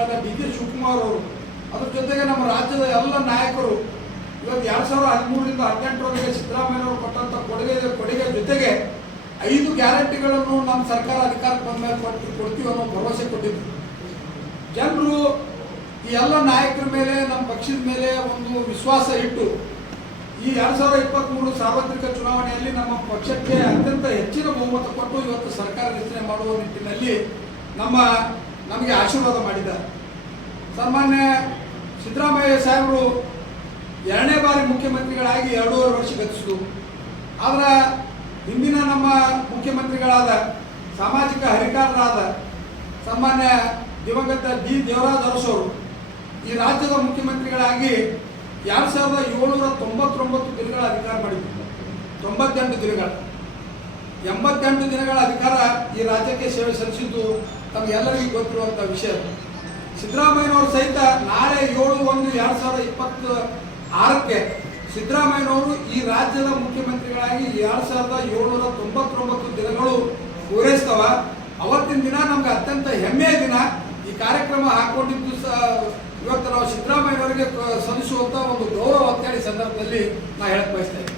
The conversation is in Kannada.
ಮುಖ್ಯಮಂತ್ರಿಗಳಾದ ಡಿ.ಕೆ. ಶಿವಕುಮಾರ್ ಅವರು, ಅದ್ರ ಜೊತೆಗೆ ನಮ್ಮ ರಾಜ್ಯದ ಎಲ್ಲ ನಾಯಕರು ಇವತ್ತು 2013ರಿಂದ 2018ರವರೆಗೆ ಸಿದ್ದರಾಮಯ್ಯವರು ಕೊಟ್ಟಂಥ ಕೊಡುಗೆ ಜೊತೆಗೆ 5 ಗ್ಯಾರಂಟಿಗಳನ್ನು ನಮ್ಮ ಸರ್ಕಾರ ಅಧಿಕಾರಕ್ಕೆ ಬಂದ ಮೇಲೆ ಕೊಡ್ತೀವಿ ಅನ್ನೋ ಭರವಸೆ ಕೊಟ್ಟಿದ್ರು. ಜನರು ಈ ಎಲ್ಲ ನಾಯಕರ ಮೇಲೆ, ನಮ್ಮ ಪಕ್ಷದ ಮೇಲೆ ಒಂದು ವಿಶ್ವಾಸ ಇಟ್ಟು ಈ 2023 ಸಾರ್ವತ್ರಿಕ ಚುನಾವಣೆಯಲ್ಲಿ ನಮ್ಮ ಪಕ್ಷಕ್ಕೆ ಅತ್ಯಂತ ಹೆಚ್ಚಿನ ಬಹುಮತ ಕೊಟ್ಟು ಇವತ್ತು ಸರ್ಕಾರ ರಚನೆ ಮಾಡುವ ನಿಟ್ಟಿನಲ್ಲಿ ನಮಗೆ ಆಶೀರ್ವಾದ ಮಾಡಿದ್ದಾರೆ. ಸನ್ಮಾನ್ಯ ಸಿದ್ದರಾಮಯ್ಯ ಸಾಹೇಬರು 2ನೇ ಬಾರಿ ಮುಖ್ಯಮಂತ್ರಿಗಳಾಗಿ 2.5 ವರ್ಷ ಗತಿಸಿದ್ರು. ಆದರೆ ಹಿಂದಿನ ನಮ್ಮ ಮುಖ್ಯಮಂತ್ರಿಗಳಾದ ಸಾಮಾಜಿಕ ಹರಿಕಾರರಾದ ಸನ್ಮಾನ್ಯ ದಿವಂಗತ ಡಿ. ದೇವರಾಜ ಅರಸು ಅವರು ಈ ರಾಜ್ಯದ ಮುಖ್ಯಮಂತ್ರಿಗಳಾಗಿ 2799 ದಿನಗಳ ಅಧಿಕಾರ ಮಾಡಿದ್ರು. 98 ದಿನಗಳ 88 ದಿನಗಳ ಅಧಿಕಾರ ಈ ರಾಜ್ಯಕ್ಕೆ ಸೇವೆ ಸಲ್ಲಿಸಿದ್ದು ತಮಗೆಲ್ಲರಿಗೂ ಗೊತ್ತಿರುವಂಥ ವಿಷಯ. ಸಿದ್ದರಾಮಯ್ಯನವರು ಸಹಿತ ನಾಳೆ 7/1/2026ಕ್ಕೆ ಸಿದ್ದರಾಮಯ್ಯನವರು ಈ ರಾಜ್ಯದ ಮುಖ್ಯಮಂತ್ರಿಗಳಾಗಿ 2799 ದಿನಗಳು ಪೂರೈಸ್ತವ. ಅವತ್ತಿನ ದಿನ ನಮ್ಗೆ ಅತ್ಯಂತ ಹೆಮ್ಮೆಯ ದಿನ. ಈ ಕಾರ್ಯಕ್ರಮ ಹಾಕೊಂಡಿದ್ದು ಇವತ್ತು ನಾವು ಸಿದ್ದರಾಮಯ್ಯನವರಿಗೆ ಸಲ್ಲಿಸುವಂಥ ಒಂದು ಗೌರವ ಅಂತೇಳಿ ಸಂದರ್ಭದಲ್ಲಿ ನಾ ಹೇಳಕ್ ಬಯಸ್ತೇನೆ.